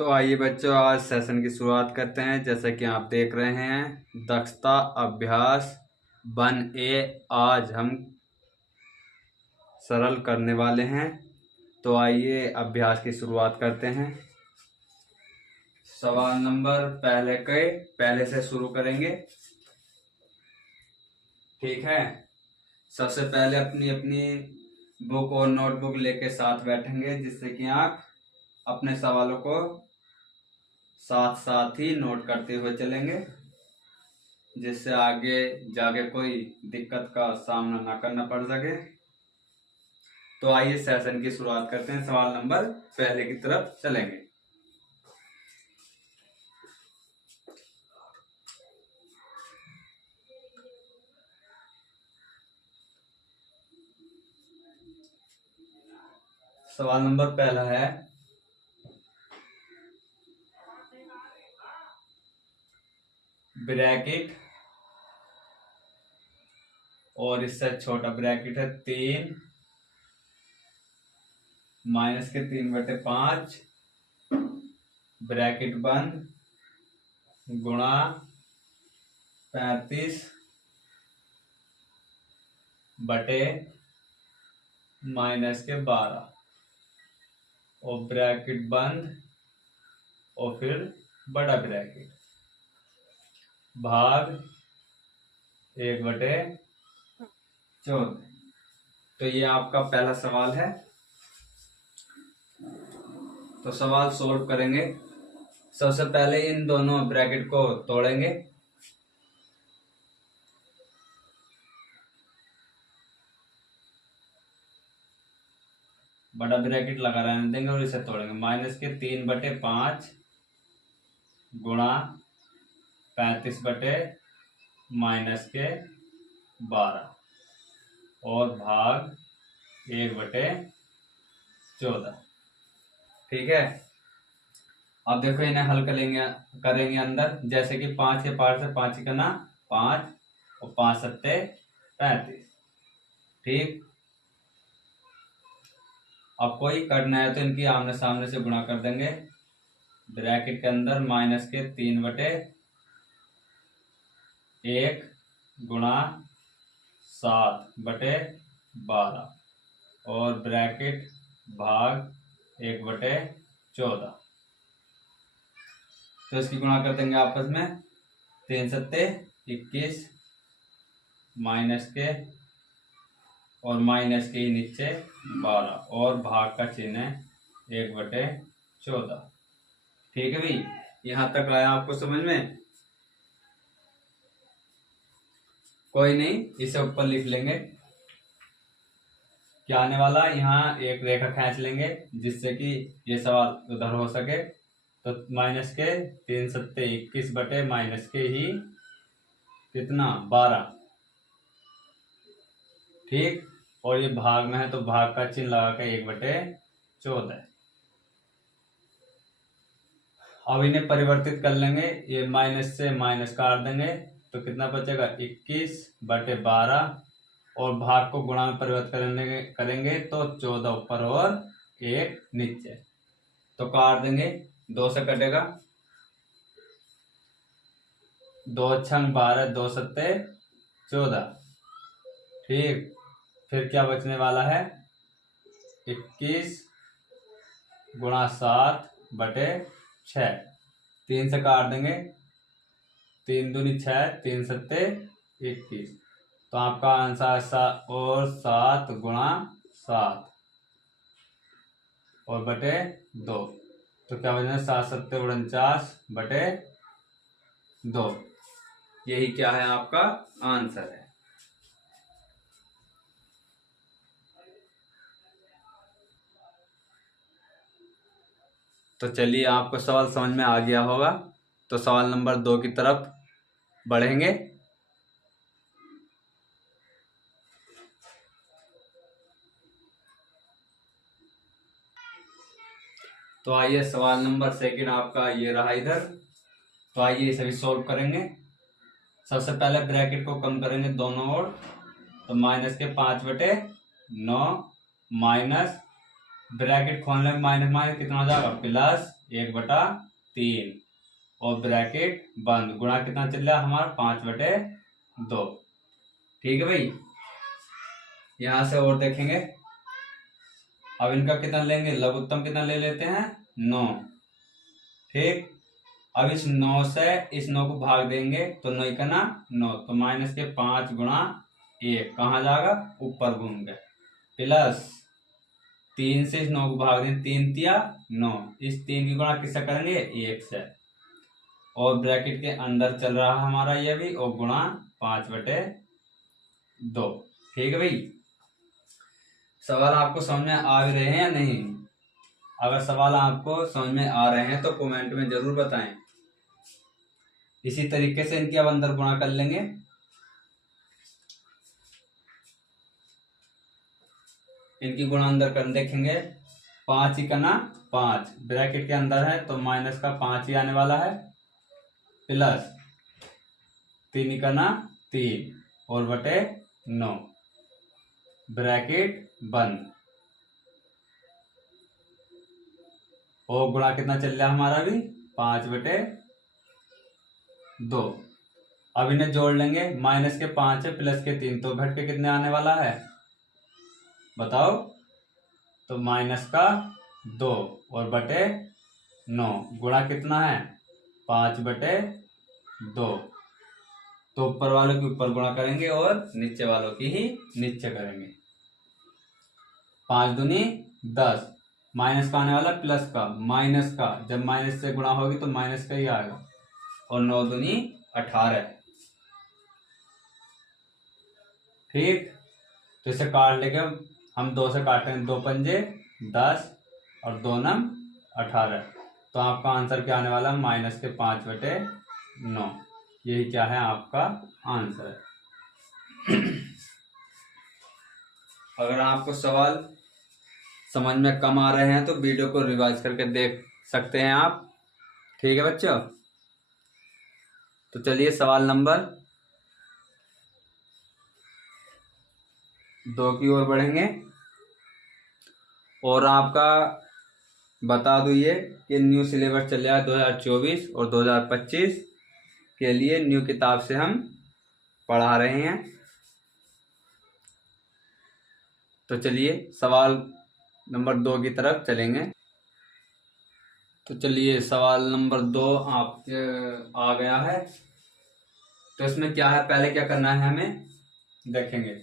तो आइए बच्चों, आज सेशन की शुरुआत करते हैं। जैसा कि आप देख रहे हैं, दक्षता अभ्यास 1A आज हम सरल करने वाले हैं। तो आइए अभ्यास की शुरुआत करते हैं। सवाल नंबर पहले से शुरू करेंगे, ठीक है। सबसे पहले अपनी अपनी बुक और नोटबुक लेके साथ बैठेंगे, जिससे कि आप अपने सवालों को साथ साथ ही नोट करते हुए चलेंगे, जिससे आगे जाके कोई दिक्कत का सामना ना करना पड़ सके। तो आइए सेशन की शुरुआत करते हैं। सवाल नंबर पहले की तरफ चलेंगे। सवाल नंबर पहला है, ब्रैकेट और इससे छोटा ब्रैकेट है 3 माइनस के 3/5 ब्रैकेट बंद गुणा 35 बटे माइनस के 12 और ब्रैकेट बंद और फिर बड़ा ब्रैकेट भाग 1/14। तो ये आपका पहला सवाल है। तो सवाल सोल्व करेंगे। सबसे पहले इन दोनों ब्रैकेट को तोड़ेंगे। बड़ा ब्रैकेट लगा रहने देंगे और इसे तोड़ेंगे। माइनस के 3/5 गुणा 35 बटे माइनस के 12 और भाग 1/14, ठीक है। अब देखो, इन्हें हल करेंगे अंदर। जैसे कि 5 के पार से 5 करना 5 और 5 सत्ते 35, ठीक। अब कोई करना है तो इनकी आमने सामने से गुणा कर देंगे। ब्रैकेट के अंदर माइनस के 3/1 गुणा 7/12 और ब्रैकेट भाग 1/14। तो इसकी गुणा कर देंगे आपस में। 3 सत्ते 21 माइनस के और माइनस के ही नीचे 12 और भाग का चिन्ह है 1/14, ठीक है भाई। यहां तक आया आपको समझ में? कोई नहीं, इसे ऊपर लिख लेंगे। क्या आने वाला, यहाँ एक रेखा खींच लेंगे जिससे कि ये सवाल उधर हो सके। तो माइनस के 3 सत्ते 21 बटे माइनस के ही कितना 12, ठीक। और ये भाग में है तो भाग का चिन्ह लगा के 1/14। अब इन्हें परिवर्तित कर लेंगे। ये माइनस से माइनस काट देंगे तो कितना बचेगा 21/12 और भाग को गुणा में परिवर्तित करेंगे तो 14 ऊपर और 1 नीचे। तो काट देंगे, 2 से कटेगा। 2 छंग 12, 2 सत्ते 14, ठीक। फिर क्या बचने वाला है 21 गुणा 7/6। 3 से काट देंगे, 3 दूनी 6, 3 सत्ते 21। तो आपका आंसर 7 गुणा 7 और बटे 2। तो क्या बचना 7 सत्ते 49/2। यही क्या है, आपका आंसर है। तो चलिए, आपको सवाल समझ में आ गया होगा। तो सवाल नंबर 2 की तरफ बढ़ेंगे। तो आइए, सवाल नंबर 2 आपका ये रहा इधर। तो आइए इसे भी सॉल्व करेंगे। सबसे पहले ब्रैकेट को कम करेंगे दोनों ओर। तो माइनस के 5/9 माइनस ब्रैकेट खोलने में माइनस माइनस कितना हो जाएगा 1/3 और ब्रैकेट बंद। गुणा कितना चल रहा है हमारा 5/2। ठीक है भाई। यहां से और देखेंगे, अब इनका कितना लेंगे, लघुत्तम कितना ले लेते हैं 9। ठीक, अब इस 9 से इस 9 को भाग देंगे तो 9 का ना 9, तो -5 गुणा 1 कहाँ जाएगा, ऊपर घूम गए, प्लस 3 से इस 9 को भाग देंगे, 3 तिया 9, इस 3 की गुणा किससे करेंगे 1 से, और ब्रैकेट के अंदर चल रहा है हमारा ये भी, और गुणा 5/2। ठीक है भाई। सवाल आपको समझ में आ भी रहे हैं या नहीं? अगर सवाल आपको समझ में आ रहे हैं तो कमेंट में जरूर बताएं। इसी तरीके से इनके अब अंदर गुणा कर लेंगे। इनकी गुणा अंदर कर देखेंगे, 5 ही करना 5 ब्रैकेट के अंदर है तो -5 ही आने वाला है, प्लस 3 ही करना 3 और बटे 9 ब्रैकेट बंद, और गुणा कितना चल रहा है हमारा भी 5/2। अब इन्हें जोड़ लेंगे, -5 है प्लस के 3 तो घट के कितने आने वाला है बताओ, तो -2 और बटे 9 गुणा कितना है 5/2। तो ऊपर वालों के ऊपर गुणा करेंगे और नीचे वालों की ही नीचे करेंगे। 5 दूनी 10, माइनस का आने वाला प्लस का, माइनस का जब माइनस से गुणा होगी तो माइनस का ही आएगा, और 9 दूनी 18। ठीक, तो इसे काट लेंगे हम, 2 से काटेंगे, 2 पंजे 10 और 2 नम 18, तो आपका आंसर क्या आने वाला -5/9। यही क्या है आपका आंसर। अगर आपको सवाल समझ में कम आ रहे हैं तो वीडियो को रिवाइज करके देख सकते हैं आप। ठीक है बच्चों, तो चलिए सवाल नंबर 2 की ओर बढ़ेंगे। और आपका बता दूं ये कि न्यू सिलेबस चल रहा है 2024 और 2025 के लिए न्यू किताब से हम पढ़ा रहे हैं। तो चलिए सवाल नंबर 2 की तरफ चलेंगे। तो चलिए सवाल नंबर 2 आपके आ गया है। तो इसमें क्या है, पहले क्या करना है हमें देखेंगे,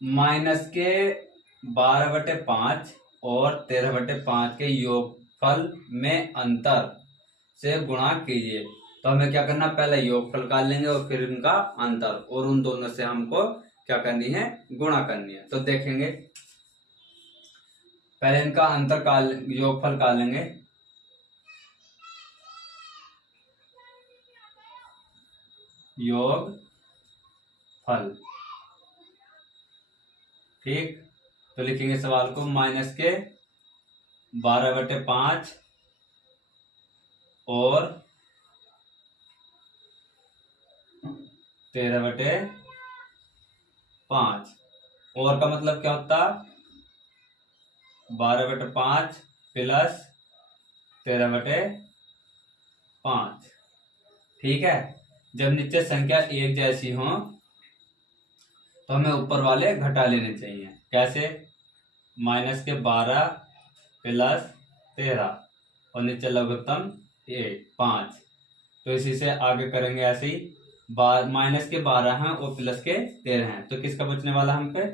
-12/5 और 13/5 के योगफल में अंतर से गुणा कीजिए। तो हमें क्या करना, पहले योगफल निकाल लेंगे और फिर इनका अंतर, और उन दोनों से हमको क्या करनी है, गुणा करनी है। तो देखेंगे पहले इनका अंतर योगफल निकाल लेंगे। योगफल, ठीक, तो लिखेंगे सवाल को, -12/5 और 13/5, और का मतलब क्या होता 12/5 प्लस 13/5। ठीक है, जब नीचे संख्या एक जैसी हो तो हमें ऊपर वाले घटा लेने चाहिए। कैसे, -12 प्लस 13 और नीचे लघुत्तम 5, तो इसी से आगे करेंगे ऐसे ही। -12 हैं और प्लस के 13 हैं, तो किसका बचने वाला हम पे,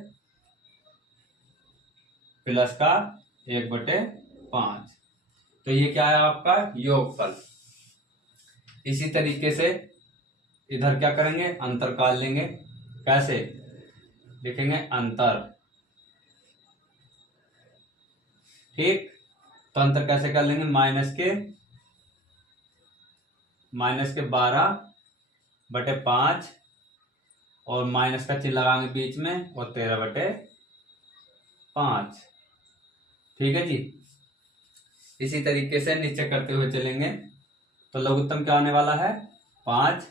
प्लस का 1/5। तो ये क्या है आपका योगफल। इसी तरीके से इधर क्या करेंगे, अंतर निकाल लेंगे। कैसे लिखेंगे, अंतर, ठीक, तो अंतर कैसे कर लेंगे, -12/5 और माइनस का चिन्ह लगाएंगे बीच में, और 13/5। ठीक है जी। इसी तरीके से नीचे करते हुए चलेंगे, तो लघुत्तम क्या आने वाला है 5,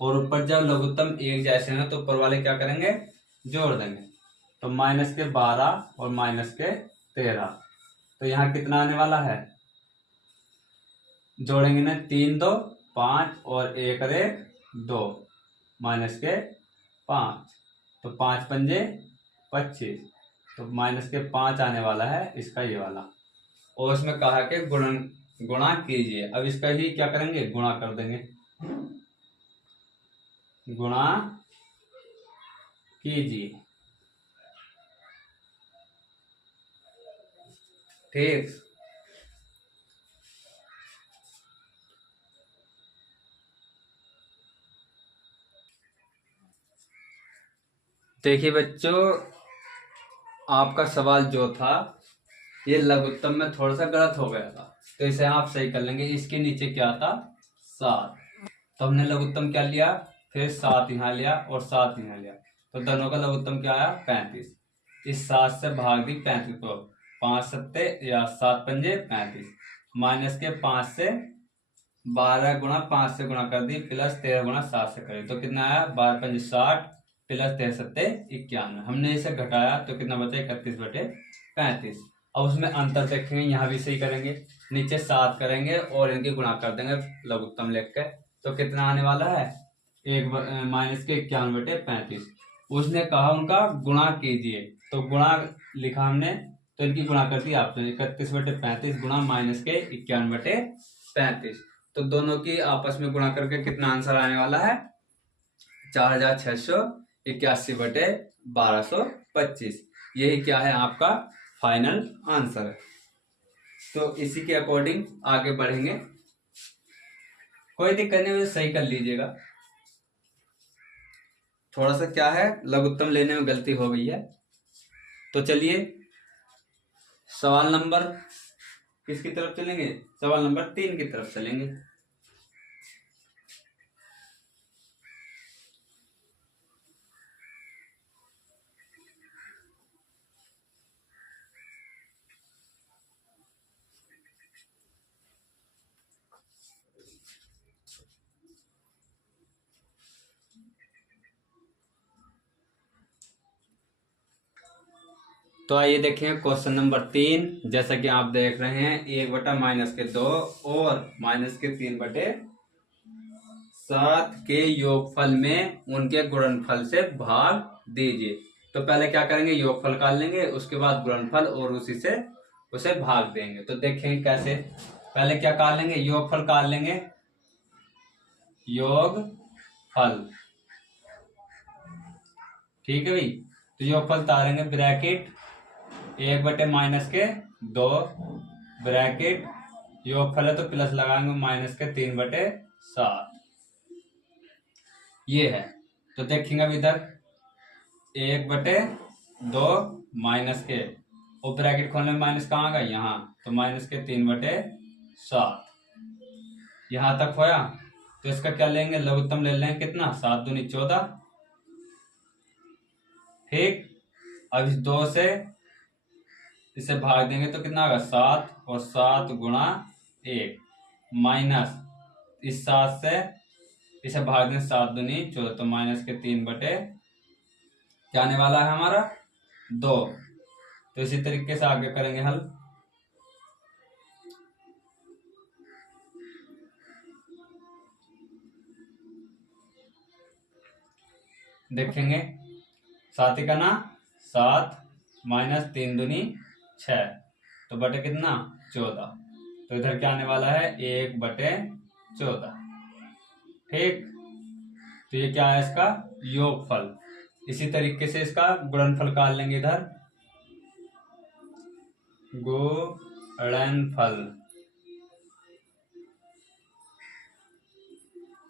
और ऊपर जब लघुत्तम एक जैसे हैं तो ऊपर वाले क्या करेंगे, जोड़ देंगे। तो -12 और -13, तो यहाँ कितना आने वाला है जोड़ेंगे ना, 3 2 5 और 1 और 1 2 माइनस के 5, तो 5 पंजे 25, तो माइनस के 5 आने वाला है इसका ये वाला। और इसमें कहा कि गुणा कीजिए। अब इसका ही क्या करेंगे, गुणा कर देंगे, गुणा कीजिए। ठीक, देखिए बच्चों, आपका सवाल जो था ये लघुत्तम में थोड़ा सा गलत हो गया था, तो इसे आप सही कर लेंगे। इसके नीचे क्या था, 7, तो हमने लघुत्तम क्या लिया, फिर 7 यहाँ लिया और 7 यहाँ लिया, तो दोनों का लघुत्तम क्या आया, 35। इस 7 से भाग दी 35 को, 5 सत्ते या 7 पंजे 35, माइनस के 5 से 12 गुणा 5 से गुणा कर दी, प्लस 13 गुणा 7 से करी, तो कितना आया, 12 पंजे 60 प्लस 13 सत्ते 91। हमने इसे घटाया तो कितना बचा, 31/35। अब उसमें अंतर देखेंगे, यहाँ भी सही करेंगे, नीचे 7 करेंगे और इनकी गुणा कर देंगे लघुत्तम लिख के, तो कितना आने वाला है, माइनस के 91/35। उसने कहा उनका गुणा कीजिए, तो गुणा लिखा हमने, तो इनकी गुणा कर दी आपने, 31/35 गुणा माइनस के 91/35, तो दोनों की आपस में गुणा करके कितना आंसर आने वाला है, 4681/1225। यही क्या है, आपका फाइनल आंसर है। तो इसी के अकॉर्डिंग आगे बढ़ेंगे, कोई दिक्कत नहीं, सही कर लीजिएगा। थोड़ा सा क्या है, लघुत्तम लेने में गलती हो गई है। तो चलिए सवाल नंबर किसकी तरफ चलेंगे, सवाल नंबर 3 की तरफ चलेंगे। तो आइए देखें क्वेश्चन नंबर 3। जैसा कि आप देख रहे हैं, 1/-2 और -3/7 के योगफल में उनके गुणनफल से भाग दीजिए। तो पहले क्या करेंगे, योगफल निकाल लेंगे, उसके बाद गुणनफल और उसी से उसे भाग देंगे। तो देखेंगे कैसे, पहले क्या काट लेंगे, योगफल काट लेंगे, योगफल, ठीक है भाई। तो योगफल तारेंगे, ब्रैकेट 1/-2 ब्रैकेट, योगफल है तो प्लस लगाएंगे, -3/7, ये है। तो देखेंगे अब इधर 1/2 माइनस के, और ब्रैकेट खोलने में माइनस कहाँ आएगा, यहाँ, तो -3/7 यहाँ तक होया। तो इसका क्या लेंगे, लघुत्तम ले लेंगे, कितना, 7 दूनी 14, ठीक। अब इस 2 से इसे भाग देंगे तो कितना होगा, 7, और 7 गुणा 1, माइनस इस 7 से इसे भाग दें, 7 दूनी 14, तो -3/, क्या आने वाला है हमारा, 2। तो इसी तरीके से आगे करेंगे हल। देखेंगे 7 का ना 7, -3 दूनी 6, तो बटे कितना, 14, तो इधर क्या आने वाला है, 1/14, ठीक। तो ये क्या है, इसका योगफल। इसी तरीके से इसका गुणनफल निकाल लेंगे, इधर गुणनफल,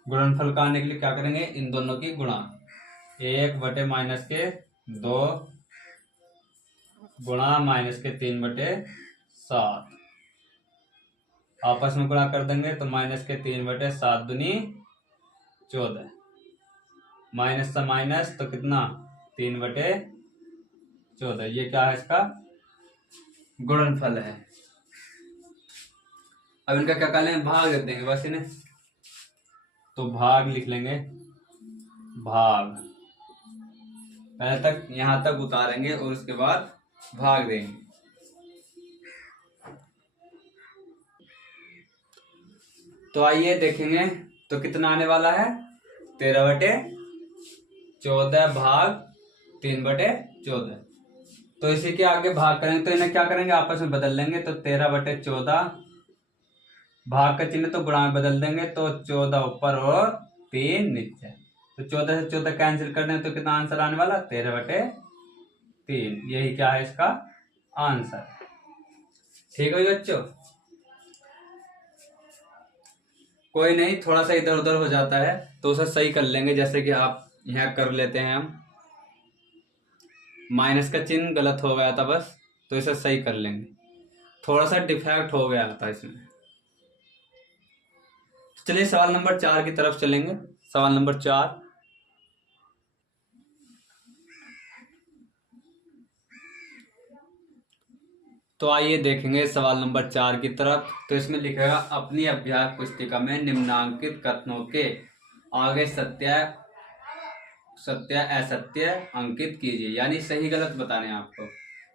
गुणनफल निकालने के लिए क्या करेंगे, इन दोनों की गुणा, 1/-2 गुणा -3/7, आपस में गुणा कर देंगे, तो -3/7 दूनी 14, माइनस से माइनस तो कितना, 3/14, ये क्या है, इसका गुणनफल है। अब इनका क्या कर लेंगे, भाग दे देंगे बस इन्हें, तो भाग लिख लेंगे, भाग, पहले तक यहां तक उतारेंगे और उसके बाद भाग देंगे। तो आइए देखेंगे तो कितना आने वाला है, 13/14 भाग 3/14। तो इसी के आगे भाग करेंगे तो इन्हें क्या करेंगे, आपस में बदल लेंगे। तो 13/14 भाग का चिन्ह तो गुणा में बदल देंगे, तो 14 ऊपर और 3 नीचे। तो 14 से 14 कैंसिल कर दें तो कितना आंसर आने वाला, 13/3। यही क्या है इसका आंसर। ठीक है बच्चों, कोई नहीं, थोड़ा सा इधर उधर हो जाता है तो उसे सही कर लेंगे। जैसे कि आप यहाँ कर लेते हैं, हम माइनस का चिन्ह गलत हो गया था बस, तो इसे सही कर लेंगे। थोड़ा सा डिफेक्ट हो गया था इसमें। चलिए सवाल नंबर 4 की तरफ चलेंगे। सवाल नंबर 4, तो आइए देखेंगे सवाल नंबर 4 की तरफ। तो इसमें लिखेगा अपनी अभ्यास पुस्तिका में निम्नांकित कथनों के आगे सत्य सत्य असत्य अंकित कीजिए, यानी सही गलत बताने हैं आपको।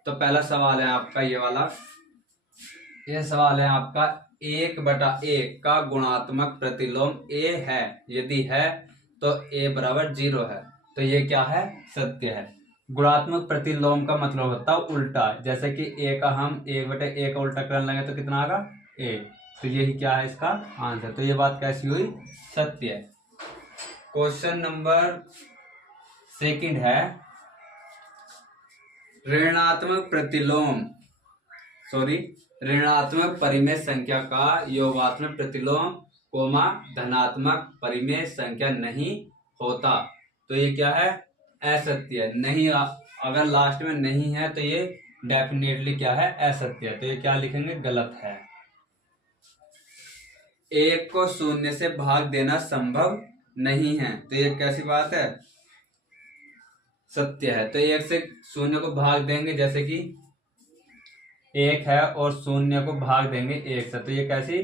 तो पहला सवाल है आपका ये वाला, यह सवाल है आपका 1/1 का गुणात्मक प्रतिलोम a है, यदि है तो a बराबर 0 है। तो ये क्या है, सत्य है। गुणात्मक प्रतिलोम का मतलब होता है उल्टा। जैसे कि a का हम 1/a का उल्टा करने लगे तो कितना आएगा, a। तो यही क्या है इसका आंसर। तो ये बात कैसी हुई, सत्य है। क्वेश्चन नंबर 2 है, ऋणात्मक परिमेय संख्या का योगात्मक प्रतिलोम कोमा धनात्मक परिमेय संख्या नहीं होता। तो ये क्या है, असत्य है। नहीं, अगर लास्ट में नहीं है तो ये डेफिनेटली क्या है, असत्य है। तो ये क्या लिखेंगे, गलत है। 1 को 0 से भाग देना संभव नहीं है, तो ये कैसी बात है, सत्य है। तो 1 से 0 को भाग देंगे, जैसे कि 1 है और 0 को भाग देंगे 1 से, तो ये कैसी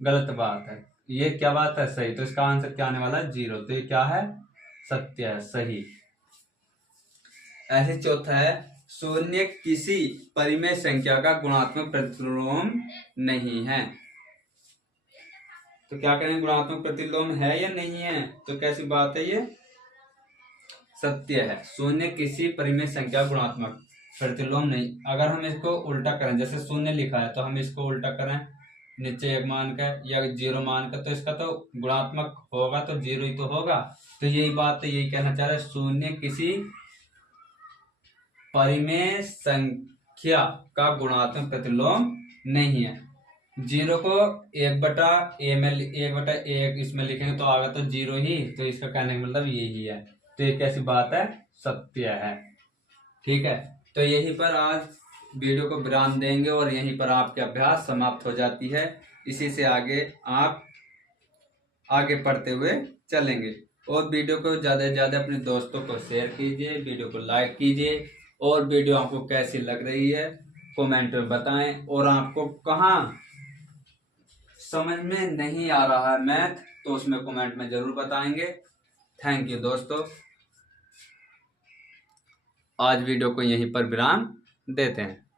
गलत बात है। ये क्या बात है, सही। तो इसका आंसर क्या आने वाला है, 0। तो ये क्या है, सत्य है, सही। ऐसे चौथा है, 0 किसी परिमेय संख्या का गुणात्मक प्रतिलोम नहीं है। तो क्या करेंगे, गुणात्मक प्रतिलोम है या नहीं है। तो कैसी बात है, ये सत्य है। 0 किसी परिमेय संख्या गुणात्मक प्रतिलोम नहीं। अगर हम इसको उल्टा करें, जैसे 0 लिखा है तो हम इसको उल्टा करें, नीचे 1 मान का या 0 मान का, तो इसका तो गुणात्मक होगा तो 0 ही तो होगा। तो यही बात है, यही कहना चाह रहे हैं, 0 किसी परिमेय संख्या का गुणात्मक प्रतिलोम नहीं है। 0 को 1/a में 1/1 इसमें लिखेंगे तो आगे तो 0 ही। तो इसका कहने का मतलब यही है। तो ये कैसी बात है, सत्य है। ठीक है, तो यहीं पर आज वीडियो को विराम देंगे और यहीं पर आपके अभ्यास समाप्त हो जाती है। इसी से आगे आप आगे पढ़ते हुए चलेंगे। और वीडियो को ज़्यादा से ज़्यादा अपने दोस्तों को शेयर कीजिए, वीडियो को लाइक कीजिए। और वीडियो आपको कैसी लग रही है कमेंट में बताएं। और आपको कहाँ समझ में नहीं आ रहा है मैथ, तो उसमें कमेंट में जरूर बताएंगे। थैंक यू दोस्तों, आज वीडियो को यहीं पर विराम देते हैं।